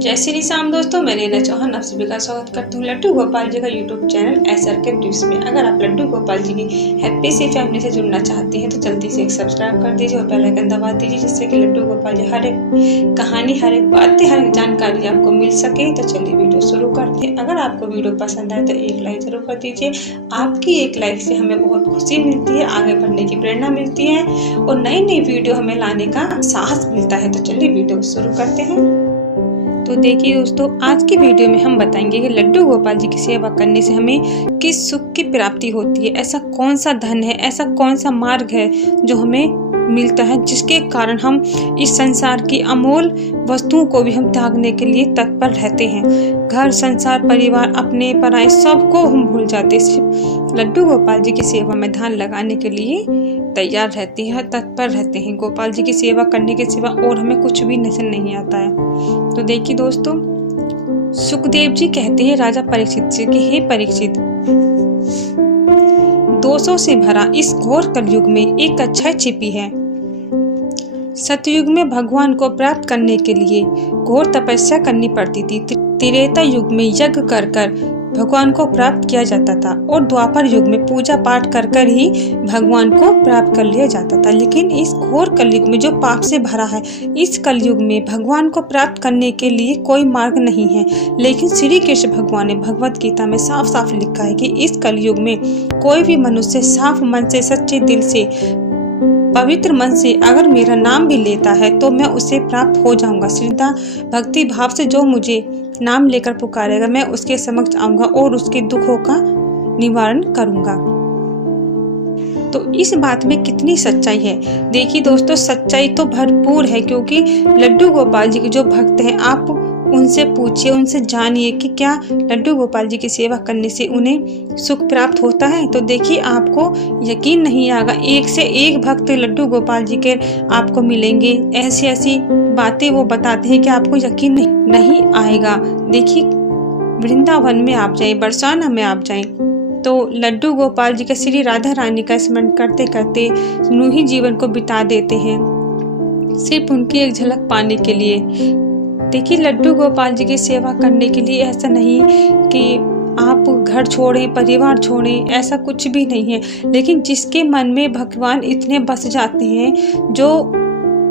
जय श्री राम दोस्तों, मैं रीना चौहान आप सभी का स्वागत करती हूँ लड्डू गोपाल जी का यूट्यूब चैनल SRK टिप्स में। अगर आप लड्डू गोपाल जी की हैप्पी सी फैमिली से जुड़ना चाहती हैं तो जल्दी से एक सब्सक्राइब कर दीजिए और बेल आइकन दबा दीजिए, जिससे कि लड्डू गोपाल जी हर एक कहानी, हर एक बातें, हर एक जानकारी आपको मिल सके। तो चलिए वीडियो शुरू करते हैं। अगर आपको वीडियो पसंद आए तो एक लाइक जरूर कर दीजिए। आपकी एक लाइक से हमें बहुत खुशी मिलती है, आगे बढ़ने की प्रेरणा मिलती है और नई नई वीडियो हमें लाने का साहस मिलता है। तो चलिए वीडियो शुरू करते हैं। तो देखिए दोस्तों, आज की वीडियो में हम बताएंगे कि लड्डू गोपाल जी की सेवा करने से हमें किस सुख की प्राप्ति होती है। ऐसा कौन सा धन है, ऐसा कौन सा मार्ग है जो हमें मिलता है, जिसके कारण हम इस संसार की अमूल वस्तुओं को भी हम त्यागने के लिए तत्पर रहते हैं। घर, संसार, परिवार, अपने पराये सबको हम भूल जाते हैं, सिर्फ लड्डू गोपाल जी की सेवा में ध्यान लगाने के लिए तैयार रहते हैं, तत्पर रहते हैं। गोपाल जी की सेवा करने के सिवा और हमें कुछ भी नजर नहीं आता है। तो देखिए दोस्तों, सुखदेव जी कहते हैं राजा परीक्षित से कि हे परीक्षित, दोषों से भरा इस घोर कलयुग में एक अच्छाई छिपी है। सतयुग में भगवान को प्राप्त करने के लिए घोर तपस्या करनी पड़ती थी। त्रेता युग में यज्ञ कर कर भगवान को प्राप्त किया जाता था और द्वापर युग में पूजा पाठ कर कर ही भगवान को प्राप्त कर लिया जाता था। लेकिन इस घोर कलयुग में जो पाप से भरा है, इस कलयुग में भगवान को प्राप्त करने के लिए कोई मार्ग नहीं है। लेकिन श्री कृष्ण भगवान ने भगवत गीता में साफ साफ लिखा है कि इस कलयुग में कोई भी मनुष्य साफ मन से, सच्चे दिल से, पवित्र मन से अगर मेरा नाम भी लेता है तो मैं उसे प्राप्त हो जाऊंगा। श्रद्धा भक्ति भाव से जो मुझे नाम लेकर पुकारेगा, मैं उसके समक्ष आऊंगा और उसके दुखों का निवारण करूंगा। तो इस बात में कितनी सच्चाई है। देखिए दोस्तों, सच्चाई तो भरपूर है, क्योंकि लड्डू गोपाल जी के जो भक्त हैं, आप उनसे पूछिए, उनसे जानिए कि क्या लड्डू गोपाल जी की सेवा करने से उन्हें सुख प्राप्त होता है। तो देखिए, आपको यकीन नहीं आएगा, एक से एक भक्त लड्डू गोपाल जी के आपको मिलेंगे। ऐसी ऐसी बातें वो बताते हैं कि आपको यकीन नहीं आएगा। देखिए, वृंदावन में आप जाएं, बरसाना में आप जाएं, तो लड्डू गोपाल जी का, श्री राधा रानी का स्मरण करते करते यूं जीवन को बिता देते हैं, सिर्फ उनकी एक झलक पाने के लिए। देखिए, लड्डू गोपाल जी की सेवा करने के लिए ऐसा नहीं कि आप घर छोड़ें, परिवार छोड़ें, ऐसा कुछ भी नहीं है। लेकिन जिसके मन में भगवान इतने बस जाते हैं, जो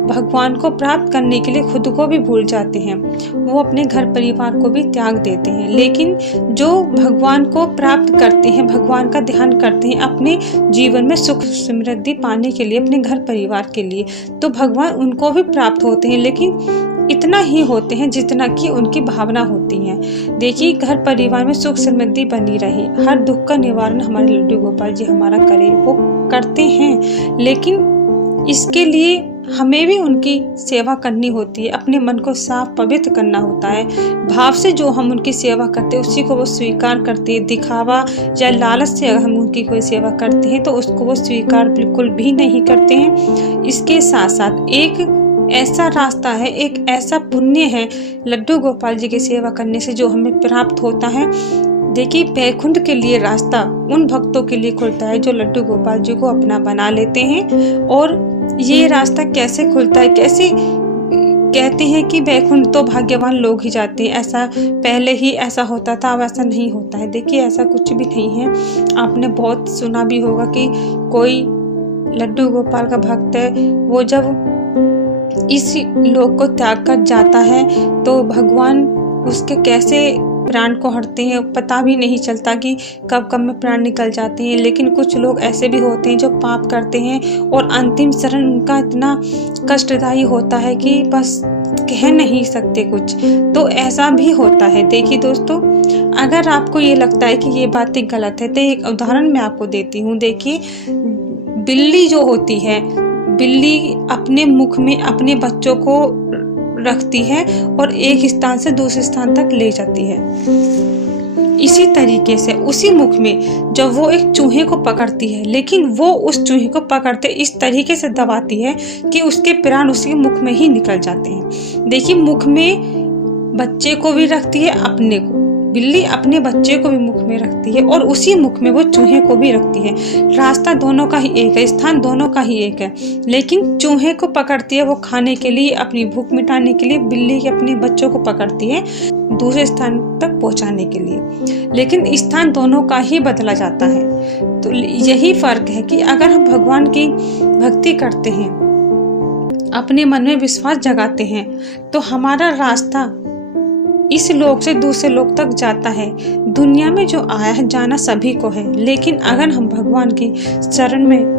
भगवान को प्राप्त करने के लिए खुद को भी भूल जाते हैं, वो अपने घर परिवार को भी त्याग देते हैं। लेकिन जो भगवान को प्राप्त करते हैं, भगवान का ध्यान करते हैं अपने जीवन में सुख समृद्धि पाने के लिए, अपने घर परिवार के लिए, तो भगवान उनको भी प्राप्त होते हैं। लेकिन इतना ही होते हैं जितना कि उनकी भावना होती है। देखिए, घर परिवार में सुख समृद्धि बनी रहे, हर दुख का निवारण हमारे लड्डू गोपाल जी हमारा करे, वो करते हैं। लेकिन इसके लिए हमें भी उनकी सेवा करनी होती है, अपने मन को साफ पवित्र करना होता है। भाव से जो हम उनकी सेवा करते हैं उसी को वो स्वीकार करते हैं। दिखावा या लालच से अगर हम उनकी कोई सेवा करते हैं तो उसको वो स्वीकार बिल्कुल भी नहीं करते हैं। इसके साथ साथ एक ऐसा रास्ता है, एक ऐसा पुण्य है लड्डू गोपाल जी की सेवा करने से जो हमें प्राप्त होता है। देखिए, बैकुंठ के लिए रास्ता उन भक्तों के लिए खुलता है जो लड्डू गोपाल जी को अपना बना लेते हैं। और ये रास्ता कैसे खुलता है, कैसे कहते हैं कि बैकुंठ तो भाग्यवान लोग ही जाते हैं, ऐसा पहले ही ऐसा होता था, अब ऐसा नहीं होता है। देखिए, ऐसा कुछ भी नहीं है। आपने बहुत सुना भी होगा कि कोई लड्डू गोपाल का भक्त है, वो जब इस लोक को त्याग कर जाता है तो भगवान उसके कैसे प्राण को हरते हैं, पता भी नहीं चलता कि कब कब में प्राण निकल जाते हैं। लेकिन कुछ लोग ऐसे भी होते हैं जो पाप करते हैं और अंतिम चरण उनका इतना कष्टदायी होता है कि बस कह नहीं सकते कुछ, तो ऐसा भी होता है। देखिए दोस्तों, अगर आपको ये लगता है कि ये बातें गलत है तो एक उदाहरण मैं आपको देती हूँ। देखिए, बिल्ली जो होती है, बिल्ली अपने मुख में अपने बच्चों को रखती है और एक स्थान से दूसरे स्थान तक ले जाती है। इसी तरीके से उसी मुख में जब वो एक चूहे को पकड़ती है, लेकिन वो उस चूहे को पकड़ते इस तरीके से दबाती है कि उसके प्राण उसके मुख में ही निकल जाते हैं। देखिए, मुख में बच्चे को भी रखती है, अपने को, बिल्ली अपने बच्चे को भी मुख में रखती है और उसी मुख में वो चूहे को भी रखती है। रास्ता दोनों का ही एक है, स्थान दोनों का ही एक है, लेकिन चूहे को पकड़ती है वो खाने के लिए, अपनी भूख मिटाने के लिए। बिल्ली अपने बच्चों को पकड़ती है दूसरे स्थान तक पहुंचाने के लिए, लेकिन स्थान दोनों का ही बदला जाता है। तो यही फर्क है कि अगर हम भगवान की भक्ति करते हैं, अपने मन में विश्वास जगाते हैं, तो हमारा रास्ता इस लोक से दूसरे लोक तक जाता है। दुनिया में जो आया है जाना सभी को है, लेकिन अगर हम भगवान की शरण में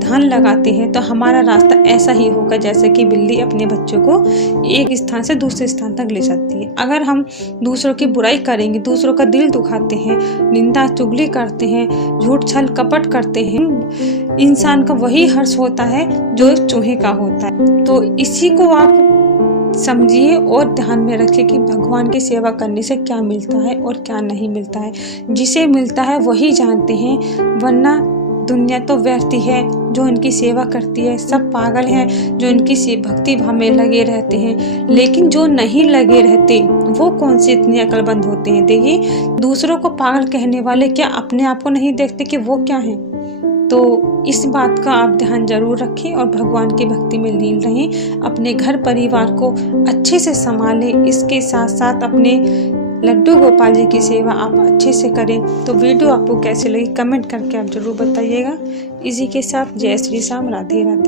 ध्यान लगाते हैं तो हमारा रास्ता ऐसा ही होगा जैसे कि बिल्ली अपने बच्चों को एक स्थान से दूसरे स्थान तक ले जाती है। अगर हम दूसरों की बुराई करेंगे, दूसरों का दिल दुखाते हैं, निंदा चुगली करते हैं, झूठ छल कपट करते हैं, इंसान का वही हर्ष होता है जो एक चूहे का होता है। तो इसी को आप समझिए और ध्यान में रखिए कि भगवान की सेवा करने से क्या मिलता है और क्या नहीं मिलता है। जिसे मिलता है वही जानते हैं, वरना दुनिया तो व्यर्थ है जो इनकी सेवा करती है। सब पागल हैं जो इनकी भक्ति भाव में लगे रहते हैं, लेकिन जो नहीं लगे रहते वो कौन से इतने अक्लमंद होते हैं। देखिए, दूसरों को पागल कहने वाले क्या अपने आप को नहीं देखते कि वो क्या हैं। तो इस बात का आप ध्यान जरूर रखें और भगवान की भक्ति में लीन रहें। अपने घर परिवार को अच्छे से संभालें, इसके साथ साथ अपने लड्डू गोपाल जी की सेवा आप अच्छे से करें। तो वीडियो आपको कैसे लगी कमेंट करके आप जरूर बताइएगा। इसी के साथ जय श्री राम, राधे राधे।